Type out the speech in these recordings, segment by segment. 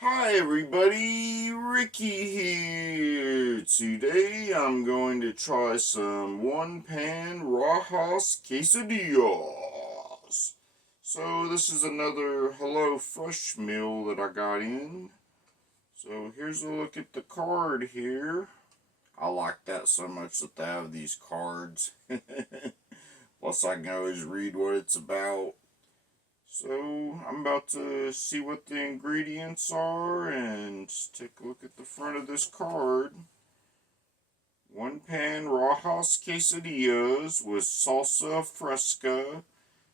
Hi everybody, Ricky here. Today I'm going to try some one-pan Rajas Quesadillas. So this is another Hello Fresh meal that I got in. So here's a look at the card here. I like that so much that they have these cards. Plus I can always read what it's about. So I'm about to see what the ingredients are and take a look at the front of this card. One pan Rajas Quesadillas with salsa fresca,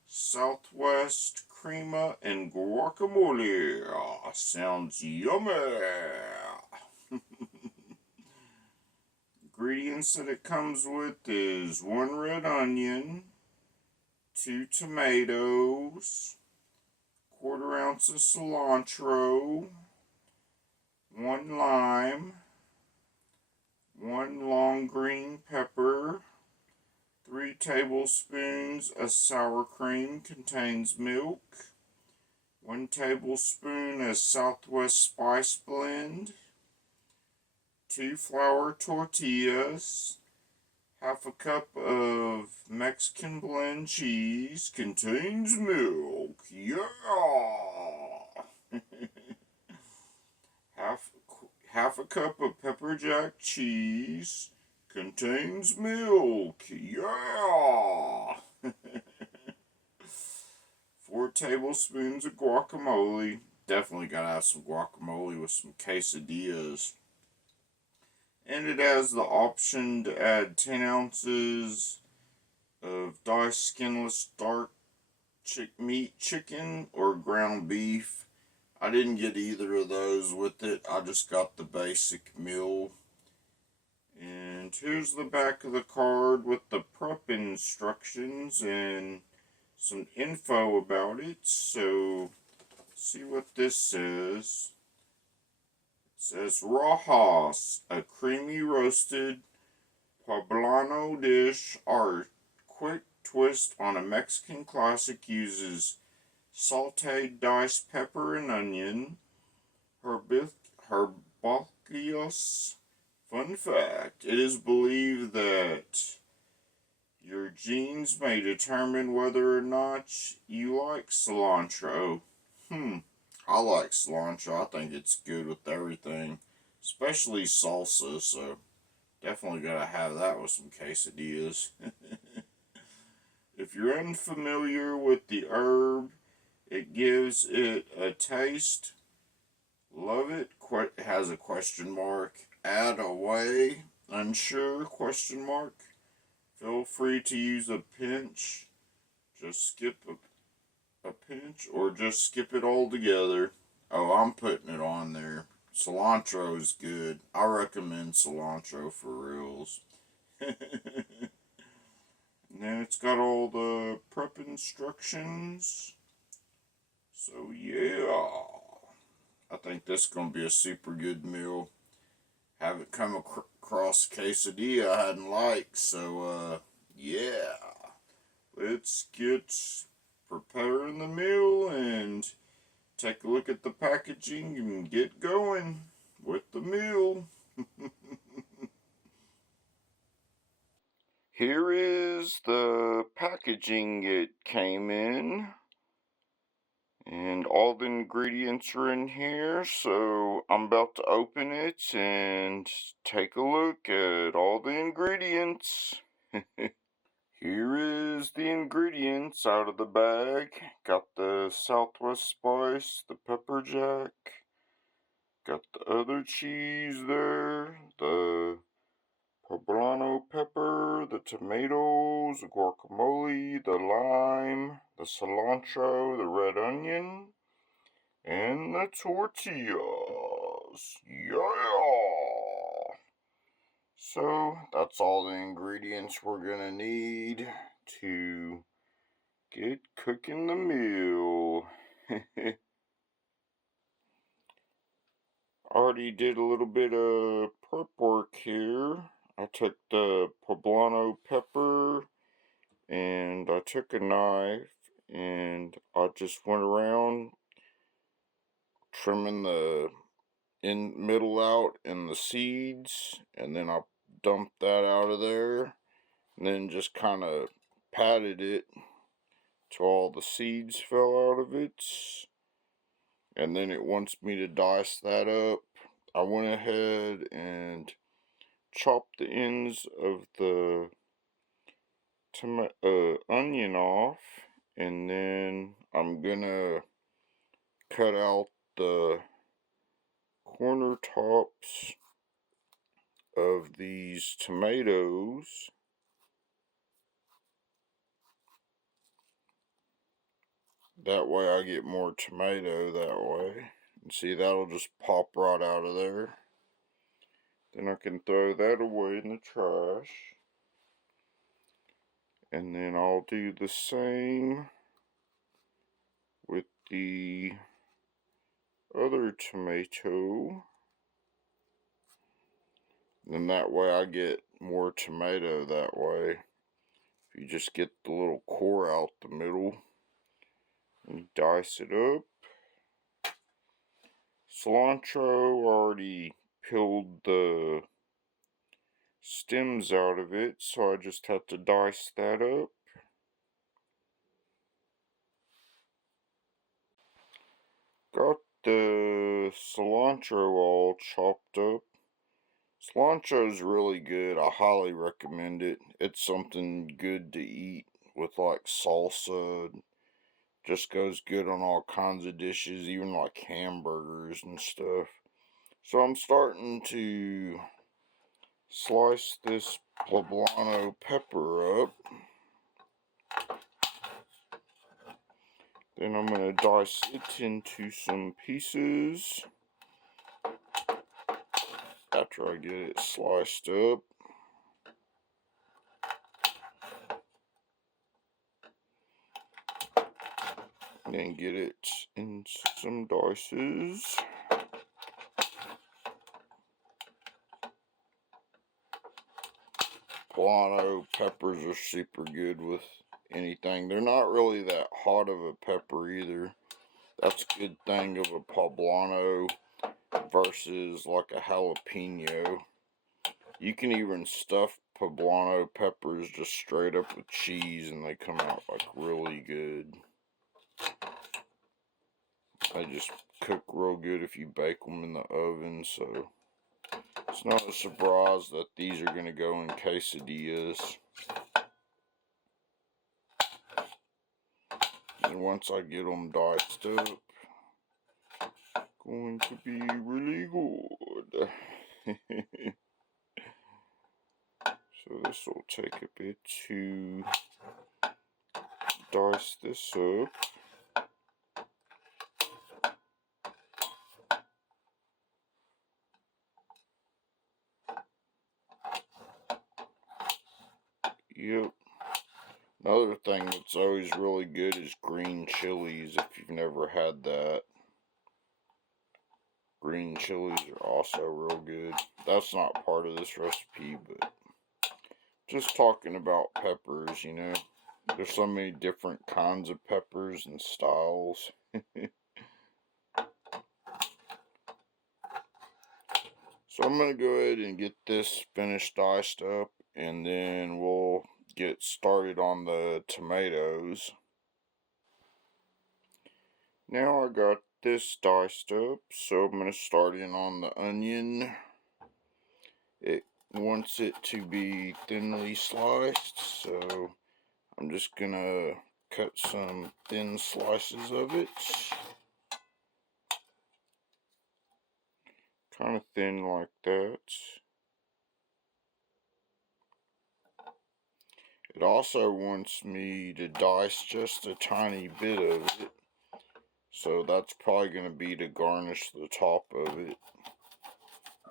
Southwest crema, and guacamole. Sounds yummy. Ingredients that it comes with is one red onion, two tomatoes, quarter ounce of cilantro, one lime, one long green pepper, 3 tablespoons of sour cream contains milk, 1 tablespoon of Southwest spice blend, 2 flour tortillas, half a cup of Mexican blend cheese contains milk. Yeah! half a cup of pepper jack cheese contains milk. Yeah! 4 tablespoons of guacamole. Definitely gotta have some guacamole with some quesadillas. And it has the option to add 10 ounces of diced skinless dark meat chicken or ground beef. I didn't get either of those with it. I just got the basic meal. And here's the back of the card with the prep instructions and some info about it. So, see what this says. It says Rajas, a creamy roasted poblano dish. Our quick twist on a Mexican classic uses sauteed diced pepper and onion, herbaceous. Fun fact, it is believed that your genes may determine whether or not you like cilantro. I like cilantro. I think it's good with everything, especially salsa, so definitely gotta have that with some quesadillas. If you're unfamiliar with the herb, it gives it a taste. Love it. Has a question mark. Add away. Unsure? Question mark. Feel free to use a pinch. Just skip a pinch or just skip it all together. Oh, I'm putting it on there. Cilantro is good. I recommend cilantro for reals. And then it's got all the prep instructions. So yeah, I think this is going to be a super good meal. Haven't come across quesadilla I hadn't liked, so yeah. Let's get preparing the meal and take a look at the packaging and get going with the meal. Here is the packaging it came in. And all the ingredients are in here, so I'm about to open it and take a look at all the ingredients. Here is the ingredients out of the bag. Got the Southwest spice, the pepper jack, got the other cheese there, the poblano pepper, the tomatoes, the guacamole, the lime, the cilantro, the red onion, and the tortillas. Yeah! So, that's all the ingredients we're gonna need to get cooking the meal. Already did a little bit of prep work here. I took the poblano pepper and I took a knife and I just went around trimming the middle out and the seeds, and then I dumped that out of there, and then just kind of patted it till all the seeds fell out of it, and then it wants me to dice that up. I went ahead and chopped the ends of the onion off, and then I'm gonna cut out the corner tops of these tomatoes. That way I get more tomato that way. And see, that'll just pop right out of there. Then I can throw that away in the trash. And then I'll do the same with the other tomato. And that way I get more tomato that way. If you just get the little core out the middle and you dice it up. Cilantro, already peeled the stems out of it, so I just have to dice that up. Got the cilantro all chopped up. Cilantro is really good. I highly recommend it. It's something good to eat with like salsa. Just goes good on all kinds of dishes, even like hamburgers and stuff. So I'm starting to slice this poblano pepper up. Then I'm going to dice it into some pieces after I get it sliced up. And then get it into some dices. Poblano peppers are super good with anything. They're not really that hot of a pepper either. That's a good thing of a poblano versus like a jalapeno. You can even stuff poblano peppers just straight up with cheese and they come out like really good. They just cook real good if you bake them in the oven, so it's not a surprise that these are going to go in quesadillas. And once I get them diced up, going to be really good. So this will take a bit to dice this up. Yep. Another thing that's always really good is green chilies, if you've never had that. Green chilies are also real good. That's not part of this recipe, but just talking about peppers, you know. There's so many different kinds of peppers and styles. So I'm going to go ahead and get this finished diced up, and then we'll get started on the tomatoes. Now I got this diced up, so I'm going to start in on the onion. It wants it to be thinly sliced, so I'm just going to cut some thin slices of it. Kind of thin like that. It also wants me to dice just a tiny bit of it. So that's probably going to be to garnish the top of it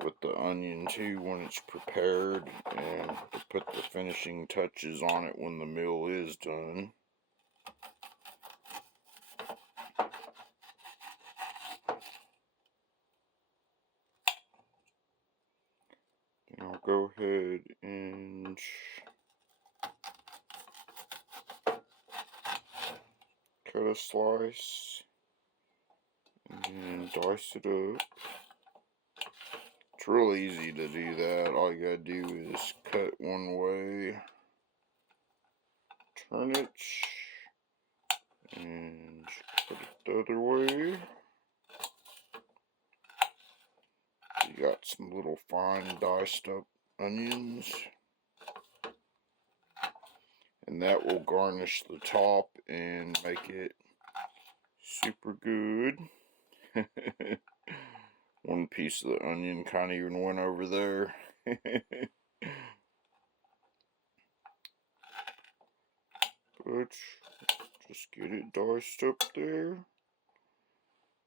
with the onion too when it's prepared, and to put the finishing touches on it when the meal is done. And I'll go ahead and cut a slice, and and dice it up. It's real easy to do that. All you gotta do is cut one way, turn it, and cut it the other way. You got some little fine diced up onions, and that will garnish the top and make it super good. One piece of the onion kind of even went over there. But just get it diced up there.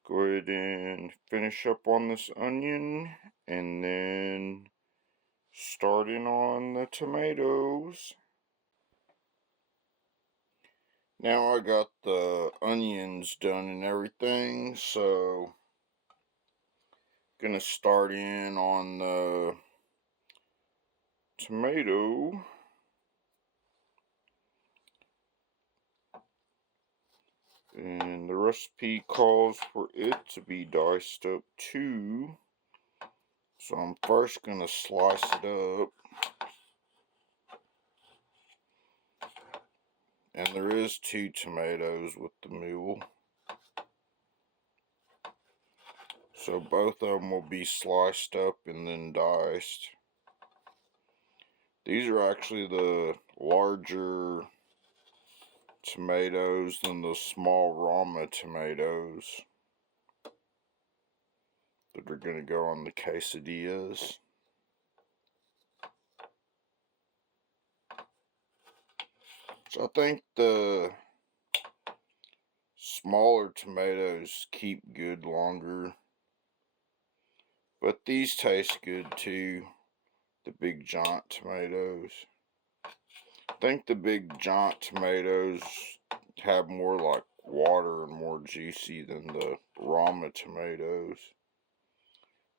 Go ahead and finish up on this onion, and then start in on the tomatoes. Now I got the onions done and everything, so gonna start in on the tomato. And the recipe calls for it to be diced up too. So I'm first gonna slice it up. And there is 2 tomatoes with the mule. So both of them will be sliced up and then diced. These are actually the larger tomatoes than the small Rama tomatoes that are going to go on the quesadillas. So I think the smaller tomatoes keep good longer. But these taste good too, the big giant tomatoes. I think the big giant tomatoes have more like water and more juicy than the Rama tomatoes.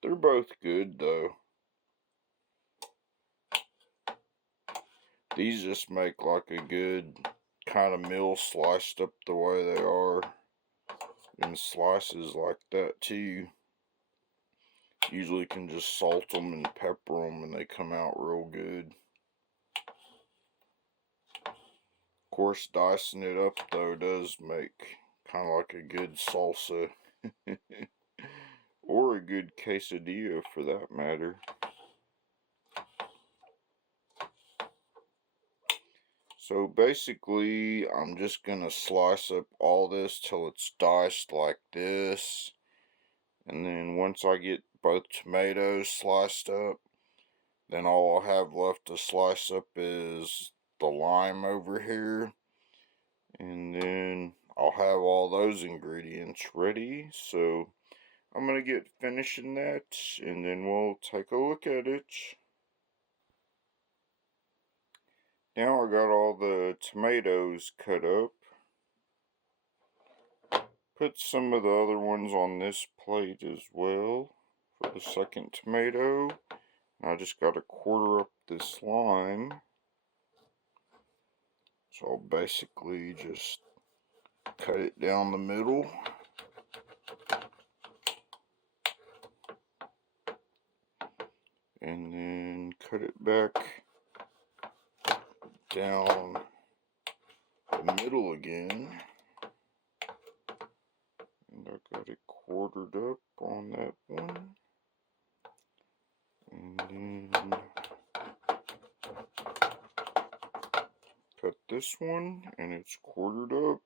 They're both good though. These just make like a good kind of meal sliced up the way they are. In slices like that too. Usually can just salt them and pepper them and they come out real good. Of course, dicing it up though does make kind of like a good salsa. Or a good quesadilla for that matter. So basically, I'm just going to slice up all this till it's diced like this. And then once I get both tomatoes sliced up, then all I'll have left to slice up is the lime over here. And then I'll have all those ingredients ready. So I'm going to get finishing that, and then we'll take a look at it. Now I got all the tomatoes cut up. Put some of the other ones on this plate as well for the second tomato. I just got to quarter up this lime. So I'll basically just cut it down the middle. And then cut it back down the middle again. And I got it quartered up on that one. And then cut this one, and it's quartered up.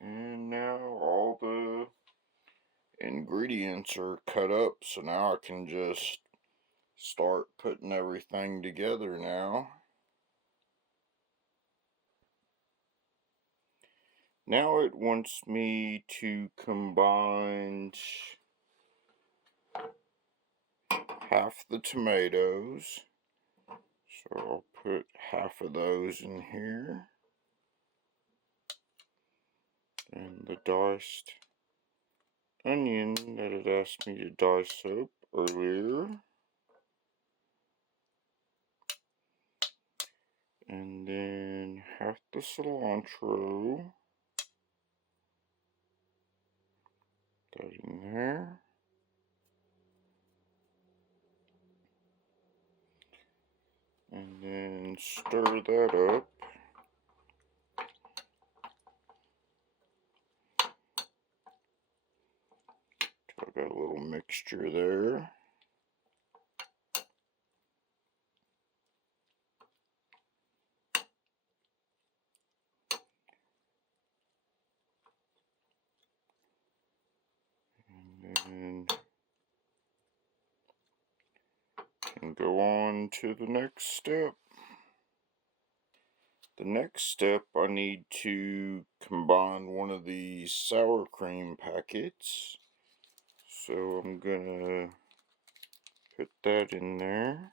And now all the ingredients are cut up, so now I can just start putting everything together now. Now it wants me to combine half the tomatoes. So I'll put half of those in here. And the diced onion that it asked me to dice up earlier. And then half the cilantro. That in there. And then stir that up. I got a little mixture there. And then can go on to the next step. The next step, I need to combine one of these sour cream packets. So I'm gonna put that in there.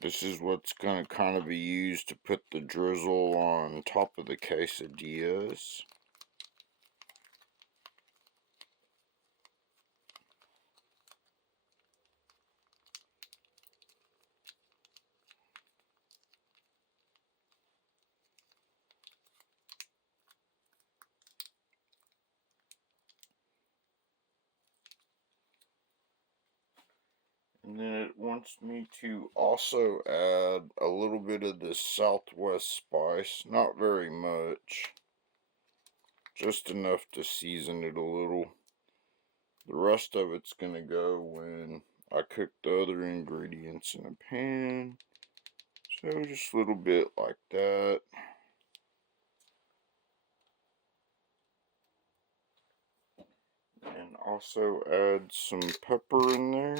This is what's gonna kind of be used to put the drizzle on top of the quesadillas. And then it wants me to also add a little bit of this Southwest spice, not very much, just enough to season it a little. The rest of it's going to go when I cook the other ingredients in a pan. So just a little bit like that. And also add some pepper in there.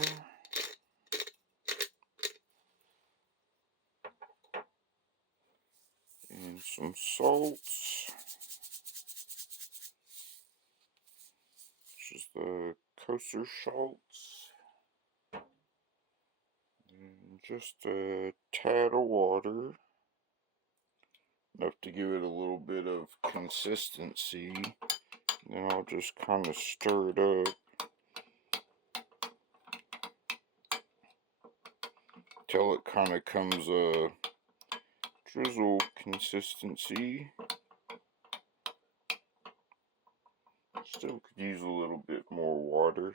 And some salt. Just the kosher salts. And just a tad of water. Enough to give it a little bit of consistency. Then I'll just kind of stir it up till it kind of comes a drizzle consistency. Still could use a little bit more water.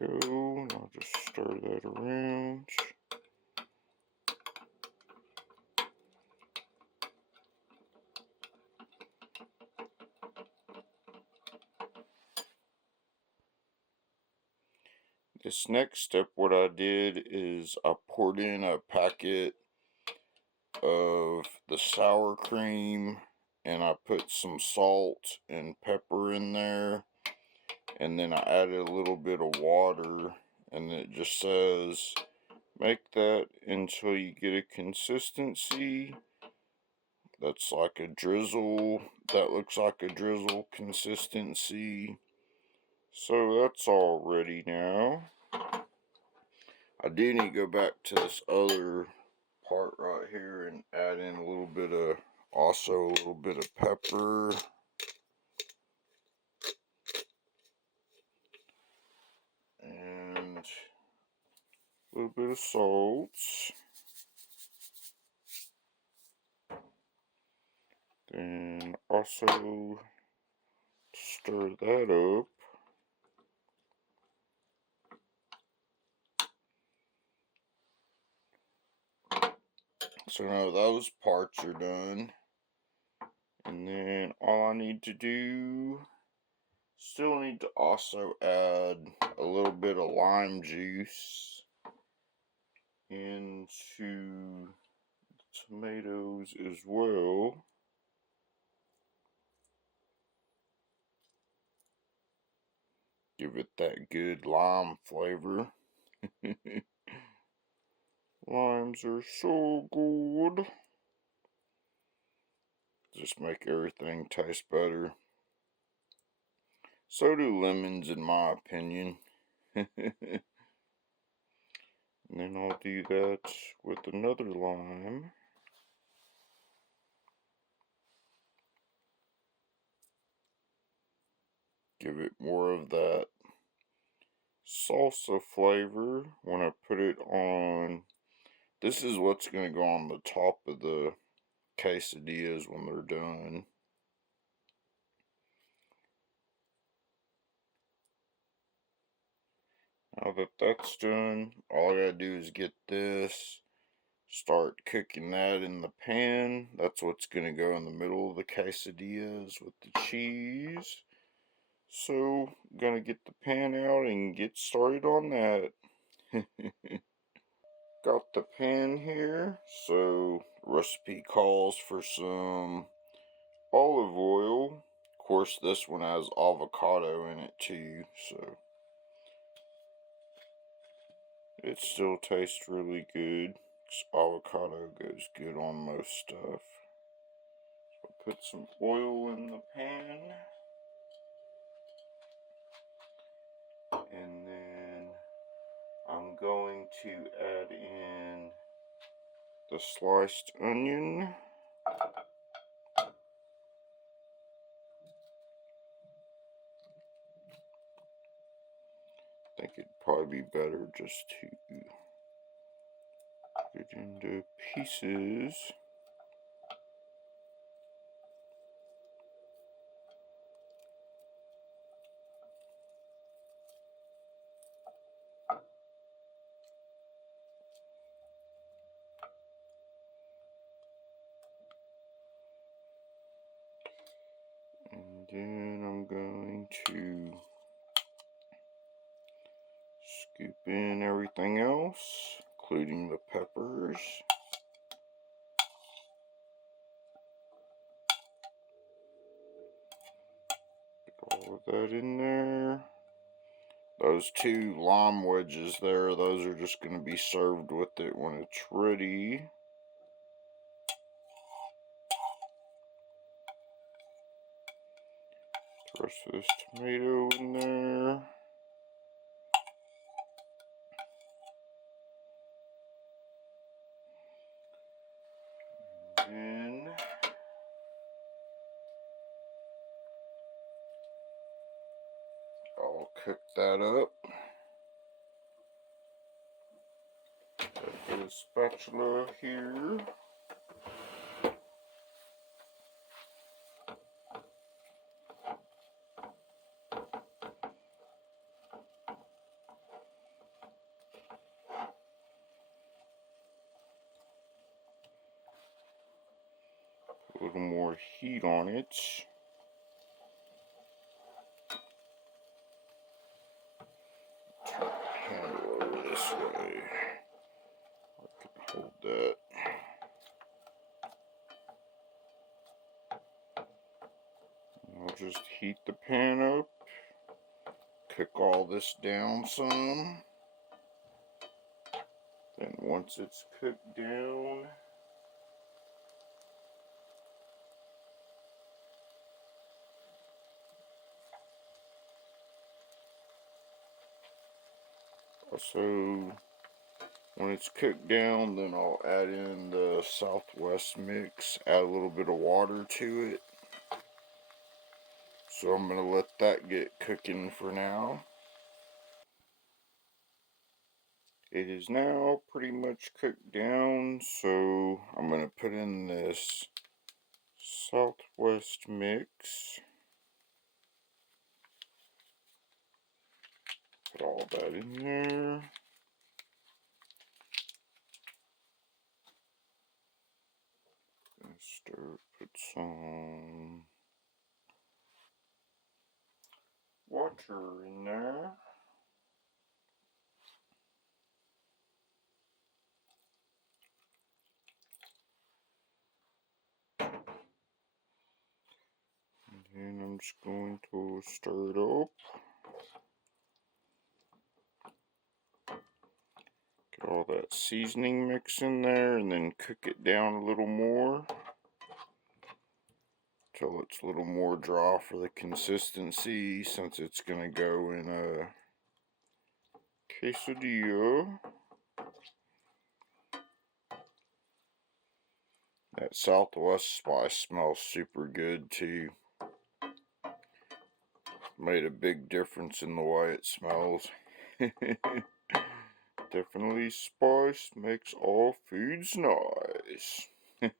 There we go, and I'll just stir that around. This next step, what I did is I poured in a packet of the sour cream, and I put some salt and pepper in there, and then I added a little bit of water, and it just says make that until you get a consistency that's like a drizzle, that looks like a drizzle consistency. So that's all ready now. I do need to go back to this other part right here and add in a little bit of, also a little bit of pepper. And a little bit of salt. Then also stir that up. So now those parts are done. And then all I need to do, still need to also add a little bit of lime juice into the tomatoes as well. Give it that good lime flavor. Limes are so good. Just make everything taste better. So do lemons, in my opinion. And then I'll do that with another lime. give it more of that salsa flavor when I put it on. This is what's going to go on the top of the quesadillas when they're done. Now that that's done, all I gotta do is get this, start cooking that in the pan. That's what's gonna go in the middle of the quesadillas with the cheese. So, gonna get the pan out and get started on that. Got the pan here, so recipe calls for some olive oil. Of course, this one has avocado in it too, so it still tastes really good. 'Cause avocado goes good on most stuff. So put some oil in the pan. And then I'm going to add in the sliced onion. I think it'd probably be better just to cut it into pieces. And then I'm going to scoop in everything else, including the peppers. Put all of that in there. Those two lime wedges there, those are just going to be served with it when it's ready. The rest of this tomato in there. And then I'll cook that up. Got the spatula here. A little more heat on it. Turn the handle over this way. I can hold that. I'll just heat the pan up. Cook all this down some. Then once it's cooked down, so when it's cooked down, then I'll add in the Southwest mix, add a little bit of water to it. So I'm going to let that get cooking for now. It is now pretty much cooked down, so I'm going to put in this Southwest mix. Put all that in there. Stir, put some water in there. And then I'm just going to stir it up. Get all that seasoning mix in there and then cook it down a little more till it's a little more dry for the consistency, since it's going to go in a quesadilla. That Southwest spice smells super good too. Made a big difference in the way it smells. Definitely spice makes all foods nice. Yep.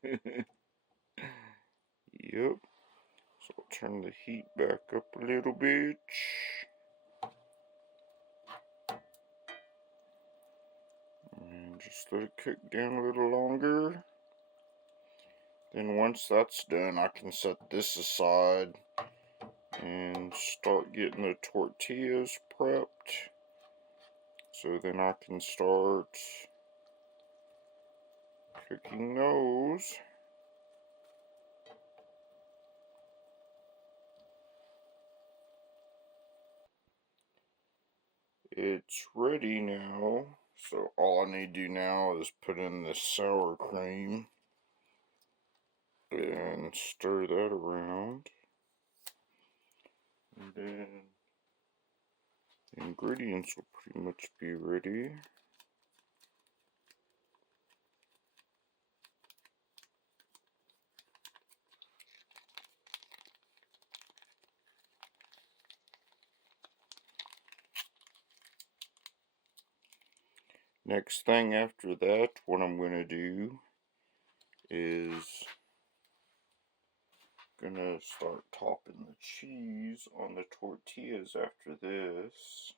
So I'll turn the heat back up a little bit. And just let it cook down a little longer. Then once that's done, I can set this aside and start getting the tortillas prepped. So then I can start cooking those. It's ready now. So all I need to do now is put in this sour cream and stir that around. And then the ingredients will pretty much be ready. Next thing after that, what I'm going to do is gonna start topping the cheese on the tortillas after this.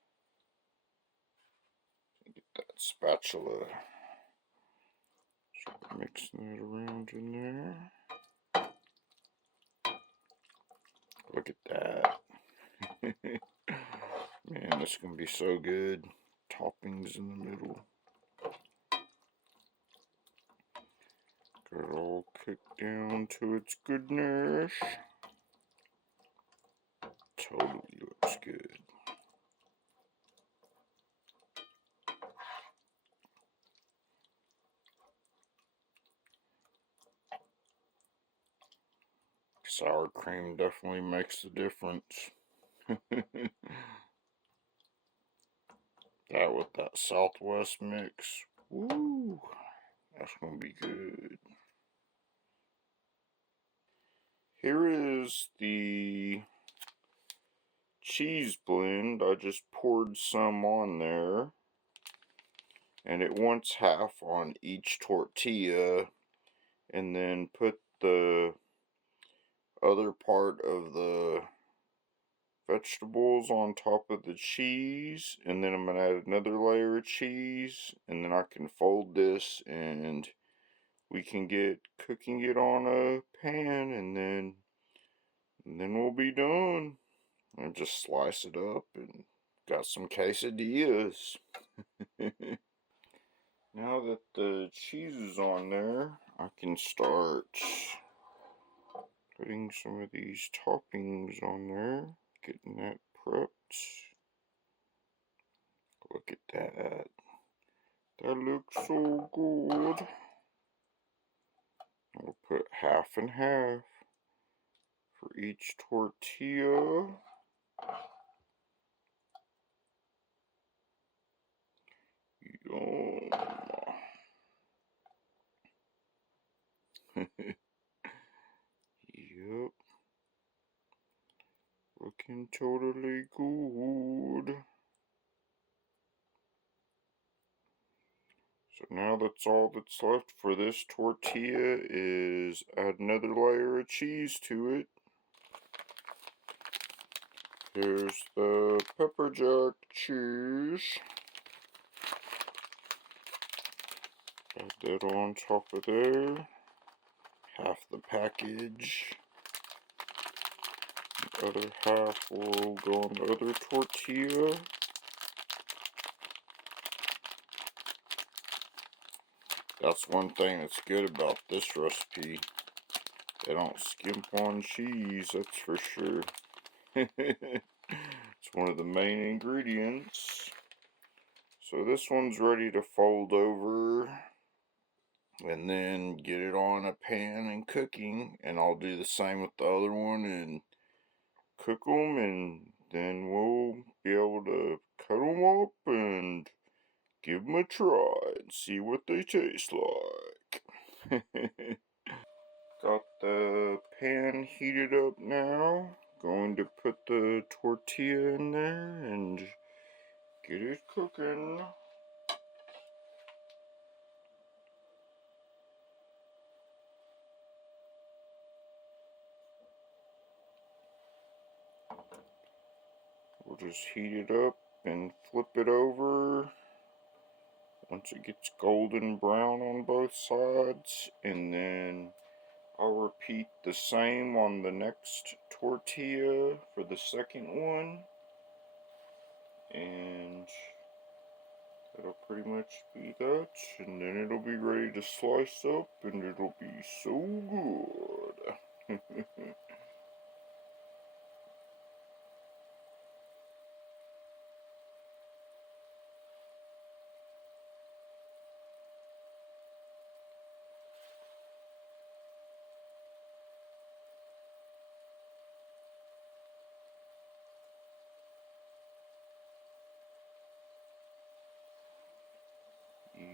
Get that spatula. Start mixing it around in there. Look at that. Man, this is gonna be so good. Toppings in the middle. Get it all cooked down to its goodness. Totally looks good. Sour cream definitely makes the difference. That with that Southwest mix. Woo! That's gonna be good. Here is the cheese blend. I just poured some on there. And it wants half on each tortilla. And then put the other part of the vegetables on top of the cheese. And then I'm going to add another layer of cheese. And then I can fold this and we can get cooking it on a pan, and then we'll be done. And just slice it up and got some quesadillas. Now that the cheese is on there, I can start putting some of these toppings on there, getting that prepped. Look at that. That looks so good. I'll put half and half for each tortilla. Yum. Yep. Looking totally good. So now that's all that's left for this tortilla is add another layer of cheese to it. Here's the pepper jack cheese. Add that on top of there. Half the package. The other half will go on the other tortilla. That's one thing that's good about this recipe. They don't skimp on cheese, that's for sure. It's one of the main ingredients. So this one's ready to fold over and then get it on a pan and cooking. And I'll do the same with the other one and cook them, and then we'll be able to cut them up and give them a try and see what they taste like. Got the pan heated up now. going to put the tortilla in there and get it cooking. We'll just heat it up and flip it over once it gets golden brown on both sides, and then I'll repeat the same on the next tortilla for the second one, and that'll pretty much be that, and then it'll be ready to slice up, and it'll be so good.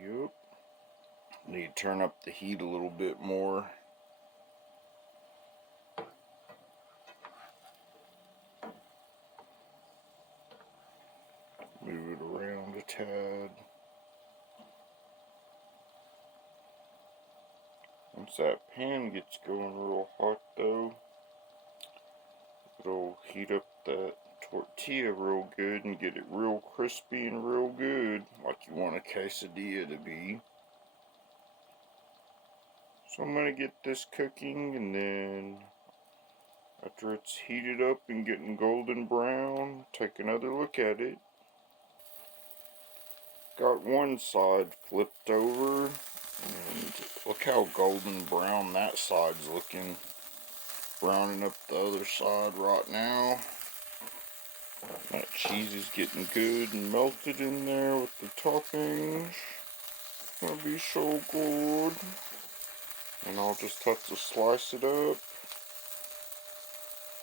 Yup. Need to turn up the heat a little bit more. Move it around a tad. Once that pan gets going real hot though, it'll heat up that tortilla real good and get it real crispy and real good, like you want a quesadilla to be. So I'm going to get this cooking, and then after it's heated up and getting golden brown, take another look at it. Got one side flipped over, and look how golden brown that side's looking. Browning up the other side right now. That cheese is getting good and melted in there with the toppings. It's gonna be so good. And I'll just have to slice it up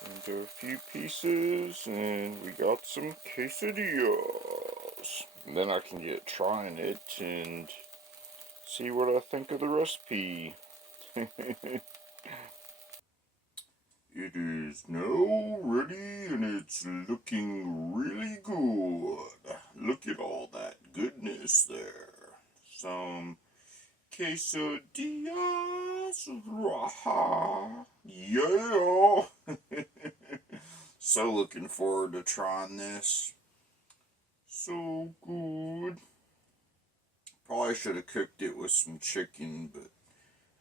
into a few pieces, and we got some quesadillas. And then I can get trying it and see what I think of the recipe. It is now ready, and it's looking really good. Look at all that goodness there. Some quesadillas. Raha. Yeah. So looking forward to trying this. So good. Probably should have cooked it with some chicken, but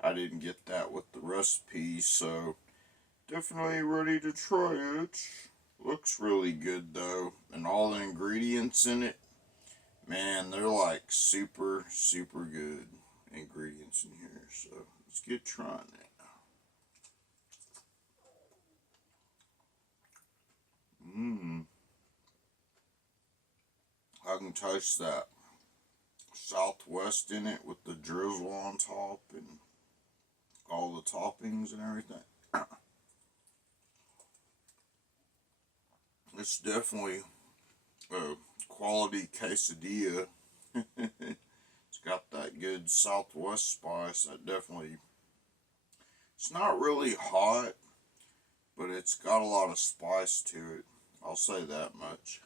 I didn't get that with the recipe, so definitely ready to try it. Looks really good though, and all the ingredients in it, man, they're like super, super good ingredients in here. So let's get trying it. I can taste that Southwest in it with the drizzle on top and all the toppings and everything. It's definitely a quality quesadilla. It's got that good Southwest spice. That definitely, it's not really hot, but it's got a lot of spice to it. I'll say that much.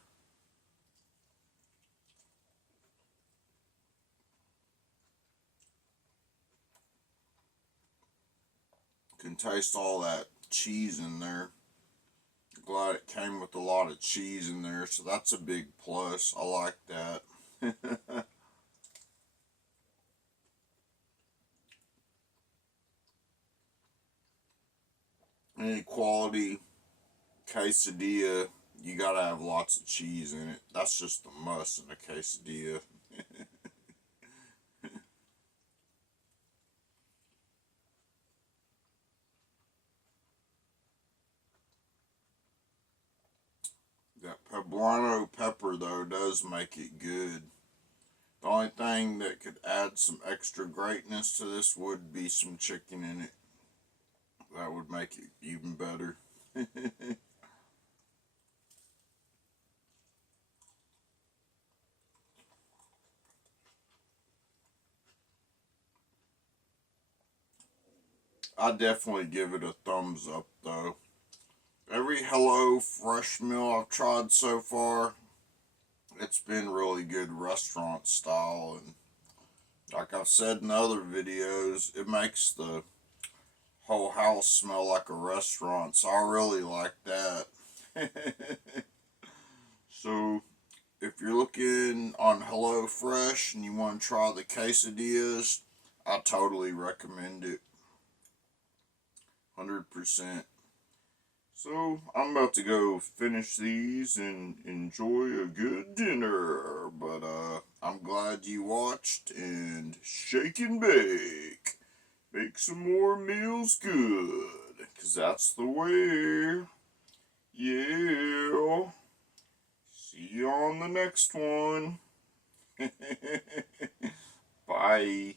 Can taste all that cheese in there. Glad it came with a lot of cheese in there, so that's a big plus. I like that. Any quality quesadilla, you gotta have lots of cheese in it. That's just the must in a quesadilla. That poblano pepper, though, does make it good. The only thing that could add some extra greatness to this would be some chicken in it. That would make it even better. I definitely give it a thumbs up, though. Every Hello Fresh meal I've tried so far, it's been really good restaurant style, and like I've said in other videos, it makes the whole house smell like a restaurant, so I really like that. So, if you're looking on HelloFresh and you want to try the quesadillas, I totally recommend it. 100%. So, I'm about to go finish these and enjoy a good dinner. But, I'm glad you watched and shake and bake. Make some more meals good. 'Cause that's the way. Yeah. See you on the next one. Bye.